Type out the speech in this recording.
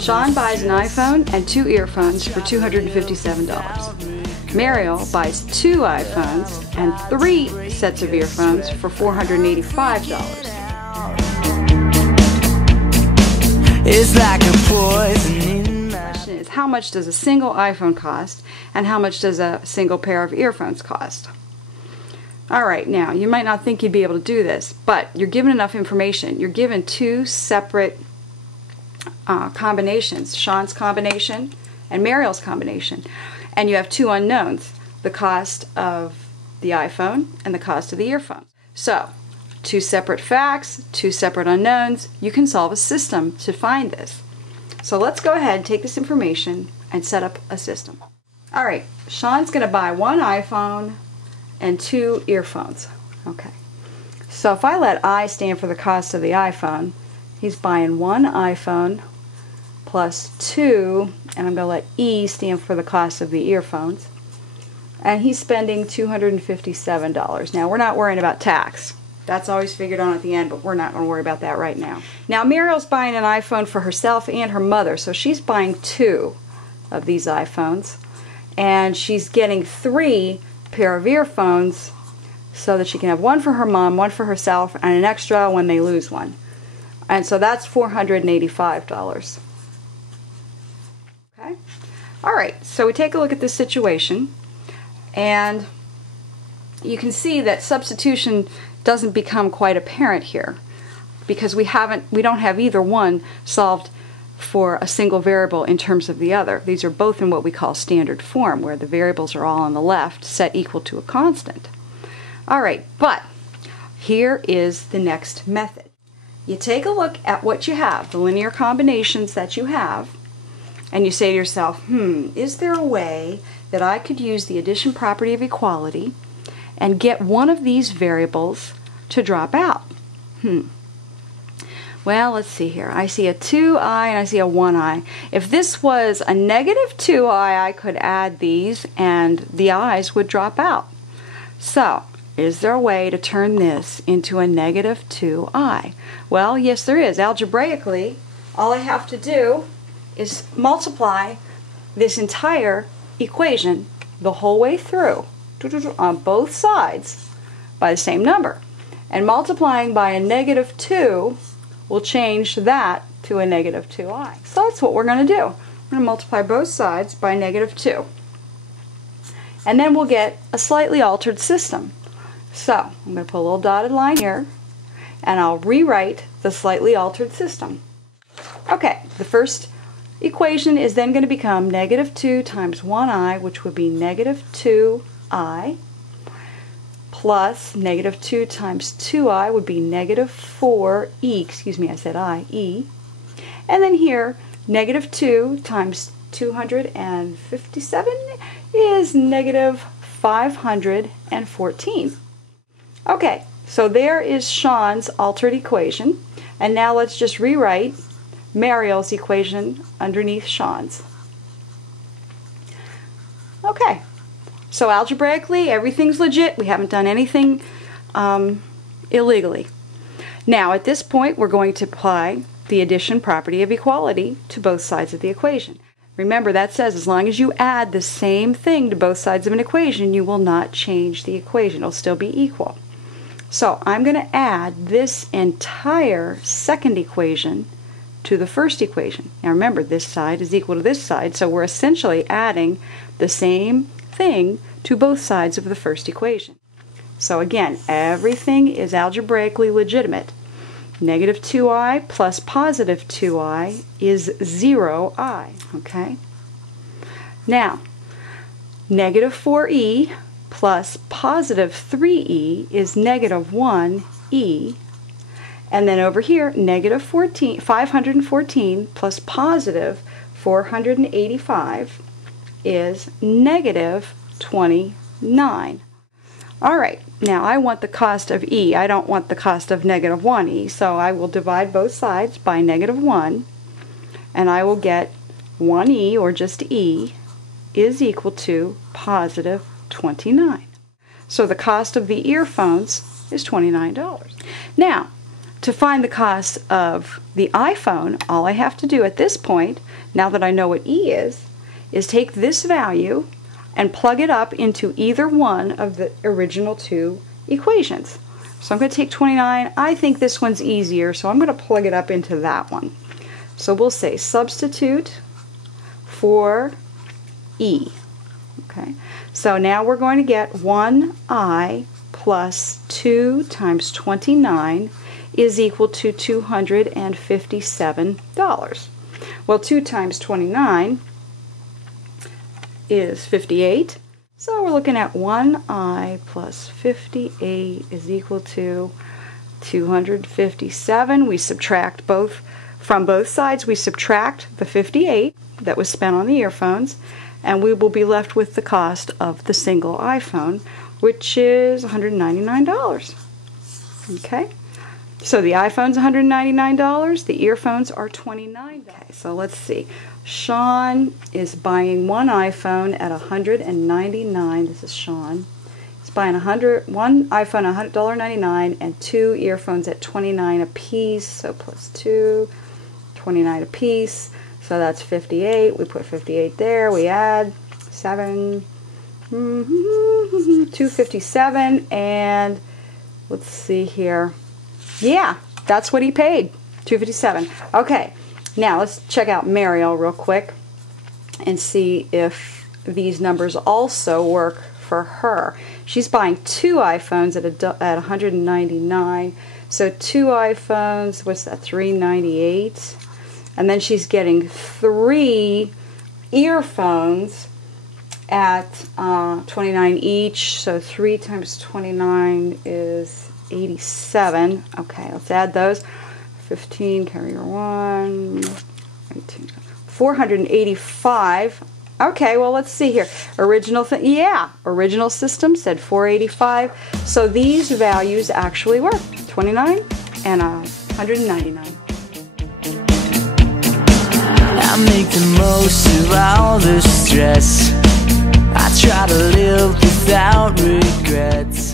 Sean buys an iPhone and 2 earphones for $257. Mariel buys 2 iPhones and 3 sets of earphones for $485. It's like a poison. The question is, how much does a single iPhone cost and how much does a single pair of earphones cost? Alright, now you might not think you'd be able to do this, but you're given enough information. You're given 2 separate combinations, Sean's combination and Mariel's combination, and you have 2 unknowns, the cost of the iPhone and the cost of the earphones. So 2 separate facts, 2 separate unknowns. You can solve a system to find this. So let's go ahead and take this information and set up a system. Alright, Sean's going to buy 1 iPhone and 2 earphones. Okay, so if I let I stand for the cost of the iPhone, he's buying 1 iPhone plus 2, and I'm going to let E stand for the cost of the earphones, and he's spending $257. Now we're not worrying about tax. That's always figured on at the end, but we're not going to worry about that right now. Now Mariel's buying an iPhone for herself and her mother, so she's buying 2 of these iPhones, and she's getting 3 pair of earphones so that she can have 1 for her mom, 1 for herself, and an extra when they lose one. And so that's $485. Okay? Alright, so we take a look at this situation, and you can see that substitution doesn't become quite apparent here because we don't have either one solved for a single variable in terms of the other. These are both in what we call standard form, where the variables are all on the left set equal to a constant. Alright, but here is the next method. You take a look at what you have, the linear combinations that you have, and you say to yourself, is there a way that I could use the addition property of equality and get one of these variables to drop out? Well, let's see here. I see a 2i and I see a 1i. If this was a negative 2i, I could add these and the i's would drop out. So, is there a way to turn this into a negative 2i? Well, yes there is. Algebraically, all I have to do is multiply this entire equation the whole way through on both sides by the same number. And multiplying by a negative 2 will change that to a negative 2i. So that's what we're going to do. We're going to multiply both sides by negative 2. And then we'll get a slightly altered system. So I'm going to put a little dotted line here, and I'll rewrite the slightly altered system. Okay, the first equation is then going to become negative 2 times 1i, which would be negative 2i, plus negative 2 times 2i would be negative 4e, excuse me, I said I, e. And then here, negative 2 times 257 is negative 514. Okay, so there is Sean's altered equation, and now let's just rewrite Mariel's equation underneath Sean's. Okay. So algebraically, everything's legit. We haven't done anything illegally. Now, at this point, we're going to apply the addition property of equality to both sides of the equation. Remember, that says as long as you add the same thing to both sides of an equation, you will not change the equation. It'll still be equal. So I'm going to add this entire second equation to the first equation. Now remember, this side is equal to this side, so we're essentially adding the same thing to both sides of the first equation. So again, everything is algebraically legitimate. Negative 2i plus positive 2i is 0i. Okay? Now, negative 4e plus positive 3e is negative 1e. And then over here, negative 514 plus positive 485 is negative 29. Alright, now I want the cost of e. I don't want the cost of negative 1e, so I will divide both sides by negative 1, and I will get 1e, or just e, is equal to positive 29. So the cost of the earphones is $29. Now, to find the cost of the iPhone, all I have to do at this point, now that I know what E is take this value and plug it up into either one of the original two equations. So I'm going to take 29. I think this one's easier, so I'm going to plug it up into that one. So we'll say substitute for E. Okay. So now we're going to get 1I plus 2 times 29 is equal to $257. Well, 2 times 29 is 58. So we're looking at 1I plus 58 is equal to 257. We subtract both from both sides. We subtract the 58 that was spent on the earphones, and we will be left with the cost of the single iPhone, which is $199. Okay, so the iPhone's $199, the earphones are $29. Okay, so let's see. Sean is buying one iPhone at $199. This is Sean. He's buying one iPhone at $100.99 and two earphones at $29 a piece. So plus 2, $29 a piece. So that's 58. We put 58 there. We add 7, 257, and let's see here. Yeah, that's what he paid. 257. Okay. Now let's check out Mariel real quick and see if these numbers also work for her. She's buying two iPhones at $199. So two iPhones, what's that? $398. And then she's getting 3 earphones at $29 each. So 3 times 29 is 87. Okay, let's add those. 15, carrier 1, 18, 485. Okay, well, let's see here. Original system said 485. So these values actually work. 29 and 199. I make the most of all the stress. I try to live without regrets.